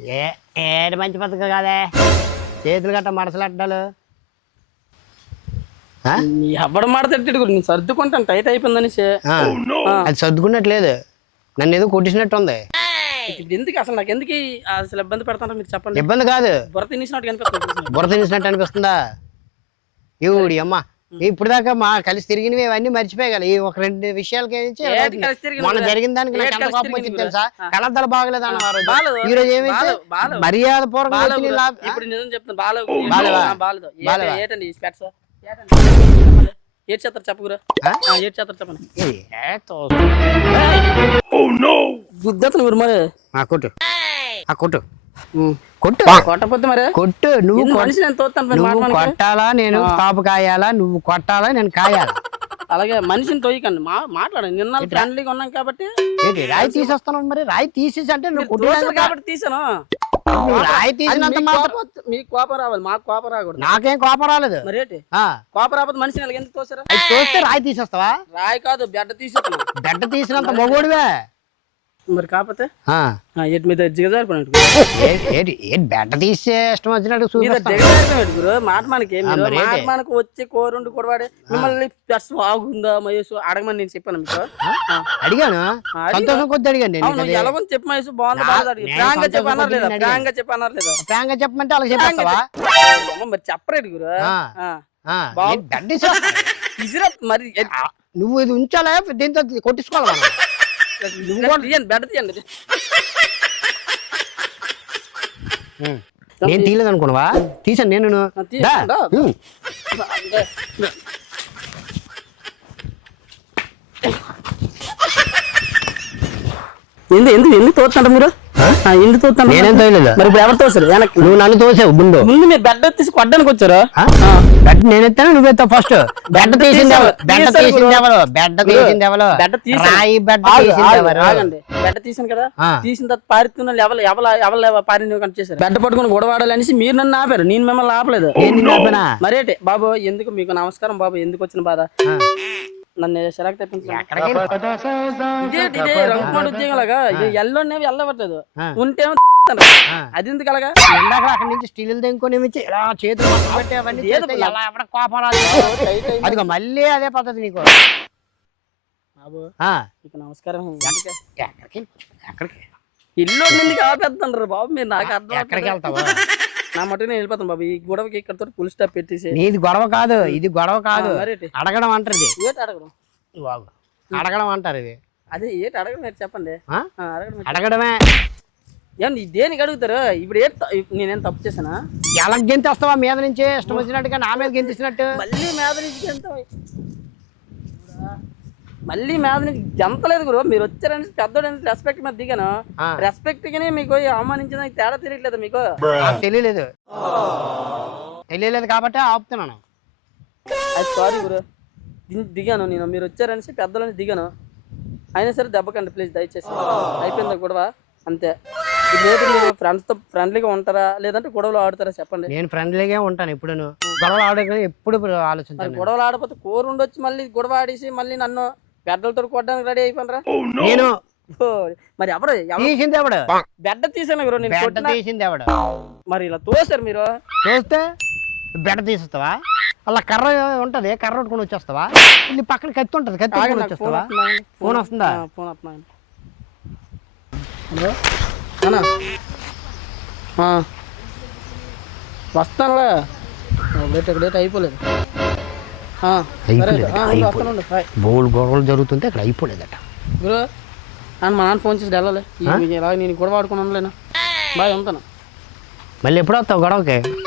ఏడు మంచి పద్ధతి కాదే చేతులు గట్ట మడసలడ్డాలు ఎవడు మాడతెట్టాడు నేను సర్దుకుంటాను టైట్ అయిపోయిందనేసి అది సర్దుకున్నట్లేదు నన్ను ఏదో కొట్టించినట్టు ఉంది ఎందుకు అసలు నాకు ఎందుకు అసలు ఇబ్బంది పెడతాను మీరు చెప్పండి ఇబ్బంది కాదు బుర్ర తినేసినట్టు అనిపిస్తుంది బుర్ర తినేసినట్టు అనిపిస్తుందా ఇవుడి అమ్మ ఇప్పుడు దాకా మా కలిసి తిరిగినవి ఇవన్నీ మర్చిపోయగల ఈ ఒక రెండు విషయాలకి మొన్న జరిగిన దానికి నాకు ఎంత కోపం వచ్చింది తెలుసా కలద్దలు బాగలేదు అన్న ఈ రోజు ఏమి మర్యాద పూర్వకంగా ఇప్పుడు నిజం చెప్తాను బాగాలేదు ఏంటండి స్పెట్స్ ఏడు చేస్తారు చెప్పగురా ఏడు చేస్తారు చెప్పండి గుద్దతను మీరు మరి కొట్టు కొట్టు కొట్టు కొట్టపోతే మరి కొట్టు నువ్వు మనిషి నేను తోస్తాను కొట్టాలా నేను కాపు కాయాలా నువ్వు కొట్టాలా నేను కాయాలా అలాగే మనిషిని తోయకండి మాట్లాడండి నిన్న ఫ్రెండ్లీగా ఉన్నాం కాబట్టి ఏంటి రాయి తీసేస్తాను మరి రాయి తీసేసి అంటే నువ్వు కొట్టాను కాబట్టి తీసాను రాయి తీసినంత మీకు కోపం రావాలి మాకు కోపం రాకూడదు నాకేం కోపం రాలేదు మరి ఏంటి కోపం రాకపోతే మనిషిని ఎందుకు తోసారా తోస్తే రాయి తీసేస్తావా రాయి కాదు బెడ్డ తీసేస్తాను బెడ్డ తీసినంత మొగోడివే మరి కాకపోతే ఎటు మీద దిగజారిపోయినట్టు బెడ్డ తీసే ఇష్టం వచ్చినట్టు దిగజారిపోయినట్టు మాట మనకి వచ్చి కోరుండి కూడా మిమ్మల్ని బాగుందా మహేష్ అడగమని నేను చెప్పాను మీకు అడిగాను సంతోషం కొద్ది అడిగాను ఎలాగో చెప్పు మహేష్ బాగుంది ఫ్రాంక్ గా చెప్పన్నారు లేదా ఫ్రాంక్ గా చెప్పన్నారు లేదా ఫ్రాంక్ గా చెప్పమంటే అలా చెప్పేస్తావా మరి చెప్పరేడు గురు మరి నువ్వు ఇది ఉంచాలా దీంతో కొట్టించుకోవాలి బెడ్డ తీయండి నేను తీయలేదు అనుకున్నావా తీసాను నేను ఎందుకు తోస్తాంట మీరు ఎందుకు తోస్తాను నేనేం తోయలేదు మరి ఇప్పుడు ఎవరు తోసారు నువ్వు నన్ను తోసావు ముందు మీరు బెడ్ తీసి కొట్టడానికి వచ్చారా బెడ్ నేను ఎత్తాను నువ్వు ఎత్తావు ఫస్ట్ బెడ్ తీసింది బెడ్ తీసాను కదా తీసిన తర్వాత పారుతున్న ఎవరు పారిన చేశారు బెడ్ పట్టుకుని గొడవాడాలనేసి మీరు నన్ను ఆపారు నేను మిమ్మల్ని ఆపలేదు మరేటి బాబు ఎందుకు మీకు నమస్కారం బాబు ఎందుకు వచ్చిన బాధ నన్ను సిరాకు తెప్పించాను ఉద్యోగం లాగా ఎల్లోనేవి వెళ్ళవట్లేదు ఉంటే అది ఎందుకు అలాగా అక్కడి నుంచి స్టీల్ తెంకొని చేతులు అది మళ్ళీ అదే పద్ధతి నీకు బాబు నమస్కారం ఎక్కడికి ఇల్లు ఎందుకు ఆపేస్తున్నారు బాబు మీరు నాకు అర్థం ఎక్కడికి వెళ్తావా నా మటుకు నేను వెళ్ళిపోతాను బాబు ఈ గొడవకి ఇక్కడతో ఫుల్ స్టాప్ పెట్టేసి నీది గొడవ కాదు ఇది గొడవ కాదు అడగడం అంటారు ఇది ఏటి అడగడం అడగడం అంటారు ఇది అదే ఏటి అడగడం మీరు చెప్పండి అడగడమే ఏమండి దేనికి అడుగుతారు ఇప్పుడు నేనేం తప్పు చేశానా ఎలా గెంతి వస్తావా మీద నుంచి ఇష్టం వచ్చినట్టుగా నా మీద గెంతిచ్చినట్టు మళ్ళీ మీద నుంచి మళ్ళీ మీద నుంచి గెంతలేదు గురు మీరు వచ్చారని పెద్దోడని రెస్పెక్ట్ మీద దిగాను రెస్పెక్ట్ గానే మీకు అవమానించిన తేడా తెలియట్లేదు మీకు తెలియలేదు కాబట్టి ఆపుతున్నాను అది సారీ గురు దిగాను నేను మీరు వచ్చారనేసి పెద్దలని దిగాను అయినా సరే దెబ్బకండి ప్లీజ్ దయచేసి అయిపోయిందా గొడవ అంతే లేదు మీరు ఫ్రెండ్స్తో ఫ్రెండ్లీగా ఉంటారా లేదంటే గొడవలు ఆడుతారా చెప్పండి నేను ఫ్రెండ్లీగా ఉంటాను ఇప్పుడు గొడవలు ఆడే ఎప్పుడు ఆలోచించాను గొడవలు ఆడపోతే కోరుండి వచ్చి మళ్ళీ గొడవ ఆడేసి మళ్ళీ నన్ను పెద్దలతో కొట్టడానికి రెడీ అయిపోయినరా నేను మరి ఎవరు తీసింది ఎవడు బెడ్డ తీసాను గురు నేను తీసింది ఎవడు మరి ఇలా తోసారు మీరు తోస్తే బెడ్డ తీసేస్తావా అలా కర్ర ఉంటది కర్ర పట్టుకుని వచ్చేస్తావా ಇಲ್ಲಿ పక్కన కత్తి ఉంటది కత్తి పట్టుకుని వచ్చేస్తావా ఫోన్ వస్తుందా ఫోన్ వస్తున్నాను హలో అన్నా వస్తానులే డేట్ అయిపోలేదు బోల్ గొడవలు జరుగుతుంటే అక్కడ అయిపోలేదట గురు అని మా నాన్న ఫోన్ చేసి వెళ్ళాలి ఇలా నేను గొడవ ఆడుకుని ఉండలేను బాయ్ ఉంటాను మళ్ళీ ఎప్పుడు వస్తావు గొడవకి